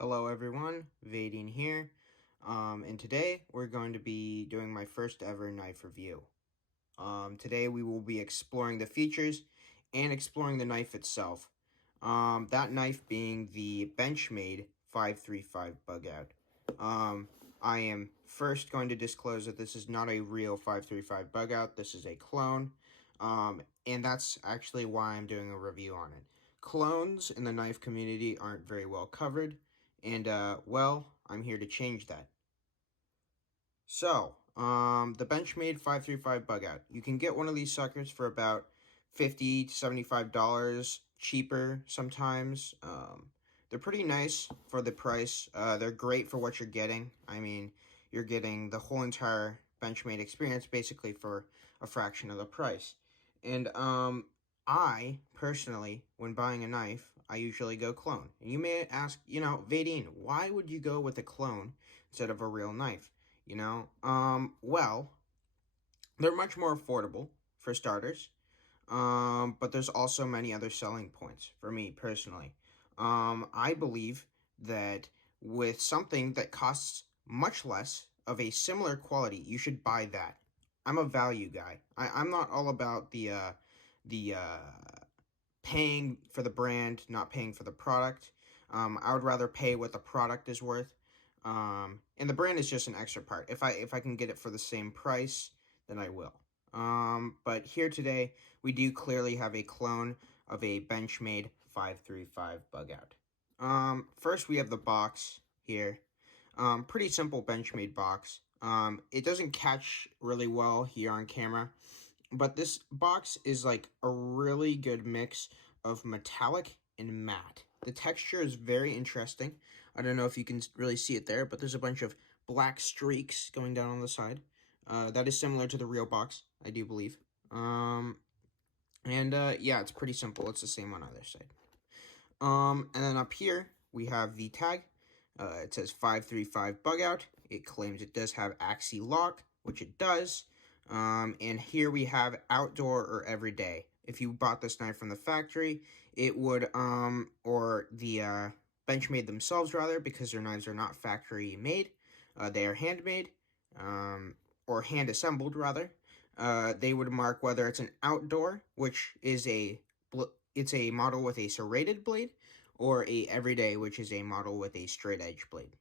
Hello everyone, Vading here, and today we're going to be doing my first ever knife review. Today we will be exploring the features and exploring the knife itself. That knife being the Benchmade 535 Bugout. I am first going to disclose that this is not a real 535 Bugout, this is a clone, and that's actually why I'm doing a review on it. Clones in the knife community aren't very well covered, and, well, I'm here to change that. So, the Benchmade 535 Bugout. You can get one of these suckers for about $50 to $75 cheaper sometimes. They're pretty nice for the price. They're great for what you're getting. I mean, you're getting the whole entire Benchmade experience basically for a fraction of the price. And, I, personally, when buying a knife, I usually go clone. And you may ask, Vadine, why would you go with a clone instead of a real knife? Well, they're much more affordable, for starters. But there's also many other selling points, for me, personally. I believe that with something that costs much less of a similar quality, you should buy that. I'm a value guy. I'm not all about the paying for the brand, not paying for the product. I would rather pay what the product is worth. And the brand is just an extra part. If I can get it for the same price, then I will. But here today, we do clearly have a clone of a Benchmade 535 Bugout. First we have the box here. Pretty simple Benchmade box. It doesn't catch really well here on camera, but this box is like a really good mix of metallic and matte. The texture is very interesting. I don't know if you can really see it there, but there's a bunch of black streaks going down on the side. That is similar to the real box, I do believe. Yeah, it's pretty simple. It's the same on either side. And then up here, we have the tag. It says 535 Bugout. It claims it does have Axi lock, which it does. And here we have outdoor or everyday. If you bought this knife from the factory, it would, or the Benchmade themselves, rather, because their knives are not factory made. They are handmade, or hand assembled, rather. They would mark whether it's an outdoor, which is it's a model with a serrated blade, or a everyday, which is a model with a straight edge blade.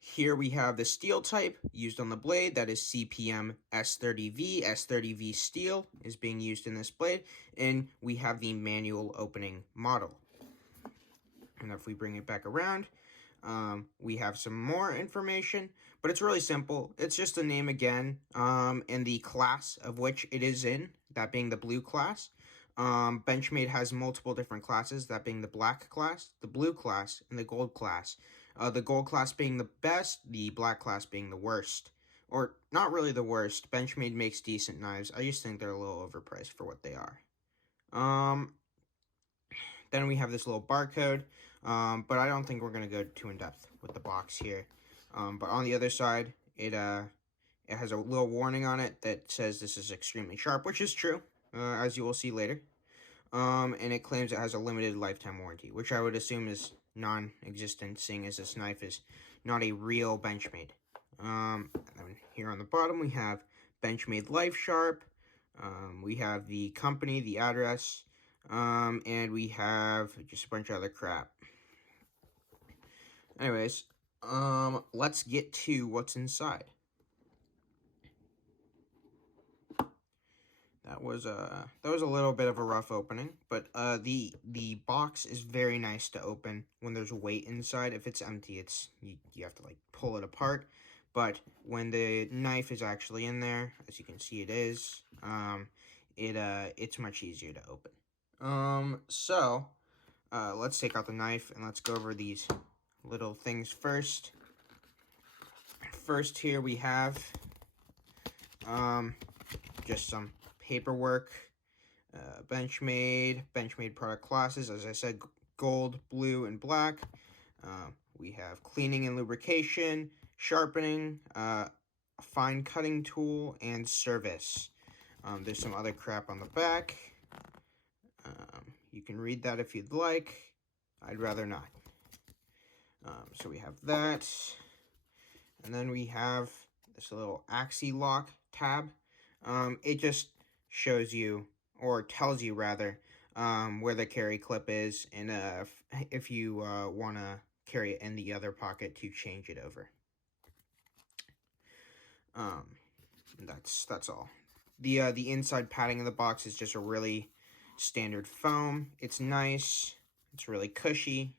Here we have the steel type used on the blade. That is CPM S30V. S30V steel is being used in this blade. And we have the manual opening model. And if we bring it back around, we have some more information, but it's really simple. It's just the name again, and the class of which it is in, that being the blue class. Benchmade has multiple different classes, that being the black class, the blue class, and the gold class. The gold class being the best, the black class being the worst. Or, not really the worst. Benchmade makes decent knives. I just think they're a little overpriced for what they are. Then we have this little barcode, but I don't think we're going to go too in-depth with the box here. But on the other side, it has a little warning on it that says this is extremely sharp, which is true, as you will see later. And it claims it has a limited lifetime warranty, which I would assume is non-existent, seeing as this knife is not a real Benchmade. And then here on the bottom, we have Benchmade Life Sharp. We have the company, the address, and we have just a bunch of other crap. Anyways, let's get to what's inside. That was a little bit of a rough opening, but the box is very nice to open when there's weight inside. If it's empty, you have to like pull it apart. But when the knife is actually in there, as you can see it is, it's much easier to open. Let's take out the knife and let's go over these little things first. First here we have just some paperwork, Benchmade product classes, as I said, gold, blue, and black. We have cleaning and lubrication, sharpening, a fine cutting tool, and service. There's some other crap on the back. You can read that if you'd like. I'd rather not. So we have that, and then we have this little axi lock tab. It just shows you, or tells you rather, where the carry clip is, and if you want to carry it in the other pocket to change it over. That's all. The inside padding of the box is just a really standard foam. It's nice. It's really cushy.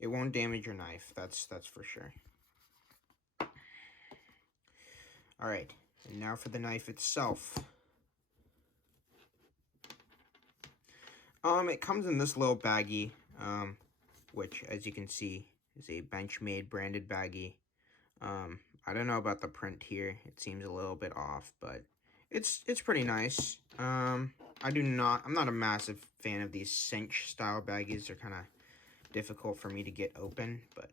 It won't damage your knife. That's for sure. All right, and now for the knife itself. It comes in this little baggie, which, as you can see, is a Benchmade branded baggie. I don't know about the print here. It seems a little bit off, but it's pretty nice. I'm not a massive fan of these cinch style baggies. They're kind of difficult for me to get open, but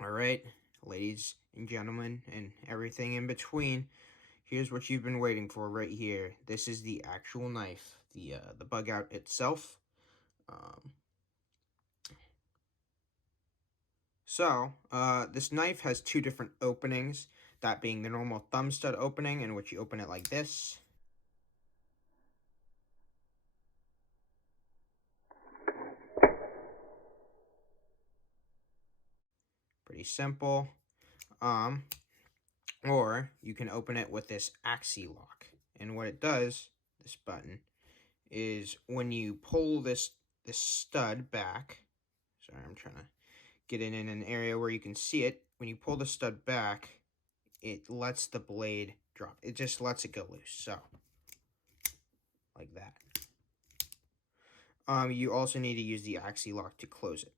all right, ladies and gentlemen, and everything in between. Here's what you've been waiting for right here. This is the actual knife, the Bugout itself. This knife has two different openings, that being the normal thumb stud opening, in which you open it like this. Pretty simple. Or you can open it with this axi lock. And what it does, this button, is when you pull this stud back, sorry, I'm trying to get it in an area where you can see it. When you pull the stud back, it lets the blade drop. It just lets it go loose. So, like that. You also need to use the axi lock to close it.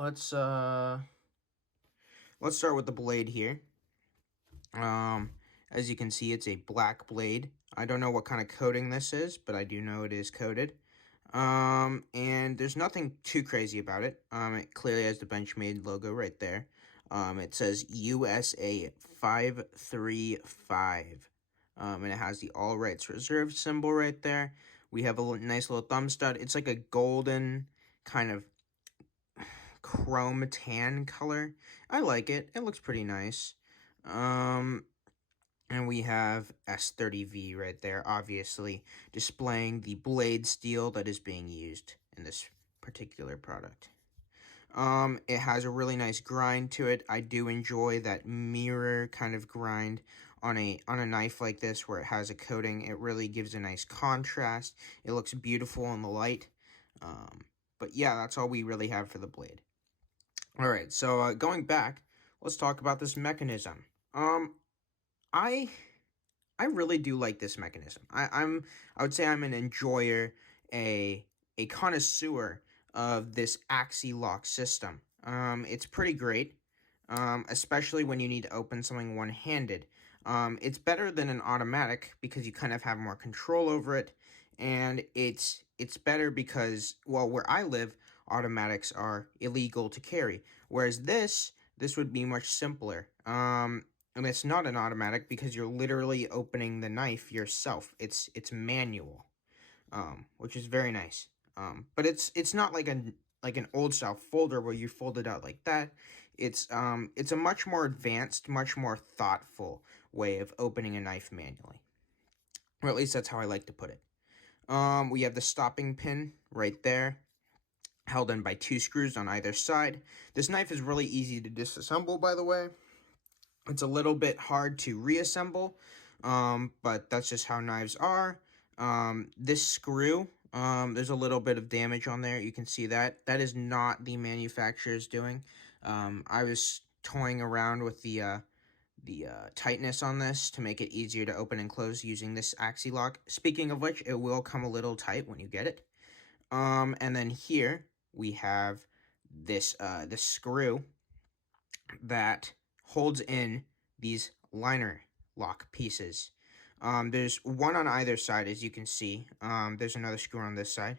Let's start with the blade here. As you can see, it's a black blade. I don't know what kind of coating this is, but I do know it is coated. And there's nothing too crazy about it. It clearly has the Benchmade logo right there. It says USA 535. And it has the all rights reserved symbol right there. We have a nice little thumb stud. It's like a golden kind of chrome tan color. I like it. It looks pretty nice. And we have S30V right there, obviously displaying the blade steel that is being used in this particular product. It has a really nice grind to it. I do enjoy that mirror kind of grind on a knife like this where it has a coating. It really gives a nice contrast. It looks beautiful in the light. But yeah, that's all we really have for the blade. All right, so going back, let's talk about this mechanism. I really do like this mechanism. I would say I'm an enjoyer, a connoisseur of this axi lock system. It's pretty great, especially when you need to open something one-handed. It's better than an automatic because you kind of have more control over it, and it's better because, well, where I live, automatics are illegal to carry, whereas this would be much simpler. And it's not an automatic because you're literally opening the knife yourself. It's manual, which is very nice. But it's not like an old style folder where you fold it out like that. It's a much more advanced, much more thoughtful way of opening a knife manually. Or at least that's how I like to put it. We have the stopping pin right there, held in by 2 screws on either side. This knife is really easy to disassemble, by the way. It's a little bit hard to reassemble, but that's just how knives are. This screw, there's a little bit of damage on there. You can see that. That is not the manufacturer's doing. I was toying around with the tightness on this to make it easier to open and close using this axi lock. Speaking of which, it will come a little tight when you get it. And then here we have this screw that holds in these liner lock pieces. There's one on either side, as you can see. There's another screw on this side.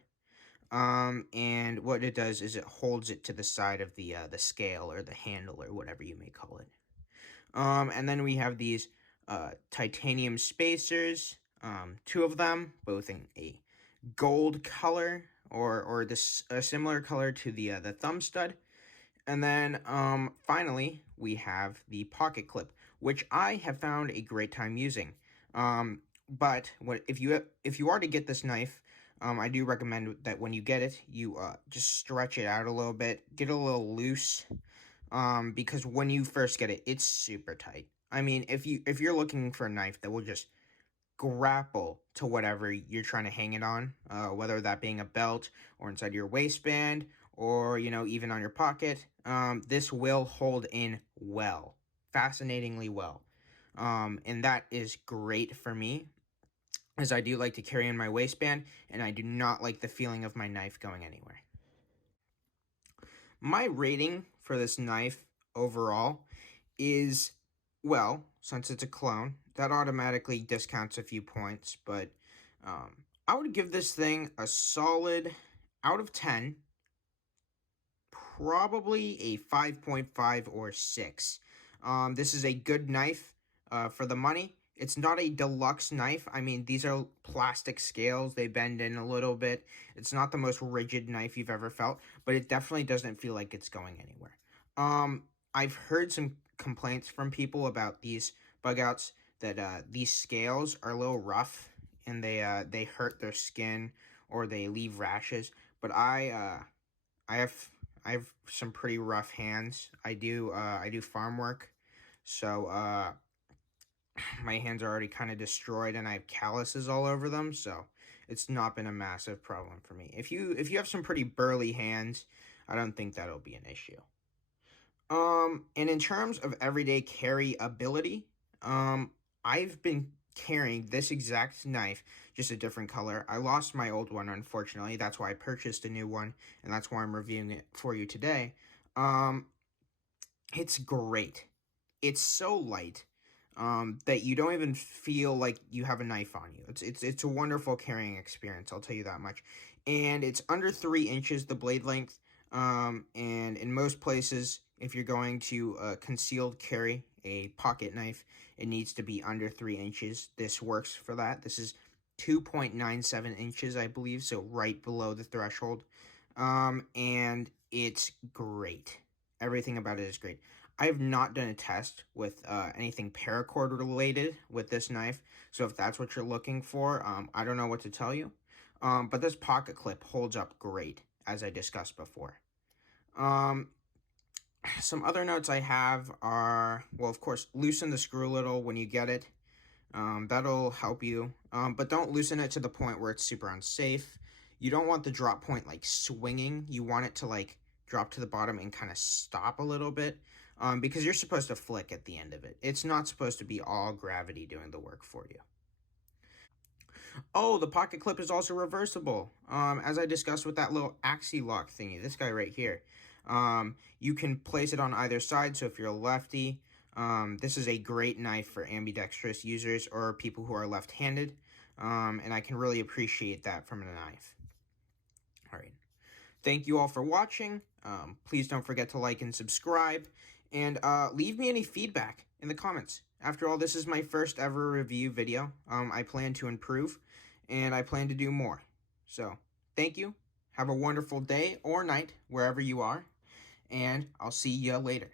And what it does is it holds it to the side of the scale or the handle or whatever you may call it. And then we have these titanium spacers, two of them, both in a gold color or this a similar color to the thumb stud. And then finally we have the pocket clip, which I have found a great time using. But if you are to get this knife, I do recommend that when you get it, you just stretch it out a little bit, get it a little loose, because when you first get it, it's super tight. I mean, if you're looking for a knife that will just grapple to whatever you're trying to hang it on, whether that being a belt or inside your waistband or, even on your pocket, this will hold in well, fascinatingly well. And that is great for me, as I do like to carry in my waistband, and I do not like the feeling of my knife going anywhere. My rating for this knife overall is, well, since it's a clone, that automatically discounts a few points, but I would give this thing a solid out of 10, probably a 5.5 or 6. This is a good knife for the money. It's not a deluxe knife. I mean, these are plastic scales. They bend in a little bit. It's not the most rigid knife you've ever felt, but it definitely doesn't feel like it's going anywhere. I've heard some complaints from people about these Bugouts that these scales are a little rough and they hurt their skin or they leave rashes. But I have some pretty rough hands. I do farm work, so my hands are already kind of destroyed and I have calluses all over them, so it's not been a massive problem for me. If you have some pretty burly hands, I don't think that'll be an issue. And in terms of everyday carry ability, I've been carrying this exact knife, just a different color. I lost my old one, unfortunately. That's why I purchased a new one, and that's why I'm reviewing it for you today. Um, it's great. It's so light, that you don't even feel like you have a knife on you. It's a wonderful carrying experience, I'll tell you that much. And it's under 3 inches, the blade length. And in most places, if you're going to concealed carry a pocket knife, it needs to be under 3 inches. This works for that. This is 2.97 inches, I believe, so right below the threshold. And it's great. Everything about it is great. I have not done a test with anything paracord related with this knife, so if that's what you're looking for, I don't know what to tell you. But this pocket clip holds up great, as I discussed before. Um, some other notes I have are, well, of course, loosen the screw a little when you get it. That'll help you, but don't loosen it to the point where it's super unsafe. You don't want the drop point like swinging. You want it to like drop to the bottom and kind of stop a little bit, because you're supposed to flick at the end of it. It's not supposed to be all gravity doing the work for you. Oh, the pocket clip is also reversible. As I discussed with that little axi lock thingy, this guy right here. You can place it on either side, so if you're a lefty, this is a great knife for ambidextrous users or people who are left-handed, and I can really appreciate that from a knife. All right. Thank you all for watching. Please don't forget to like and subscribe, and leave me any feedback in the comments. After all, this is my first ever review video. I plan to improve, and I plan to do more. So, thank you. Have a wonderful day or night, wherever you are, and I'll see you later.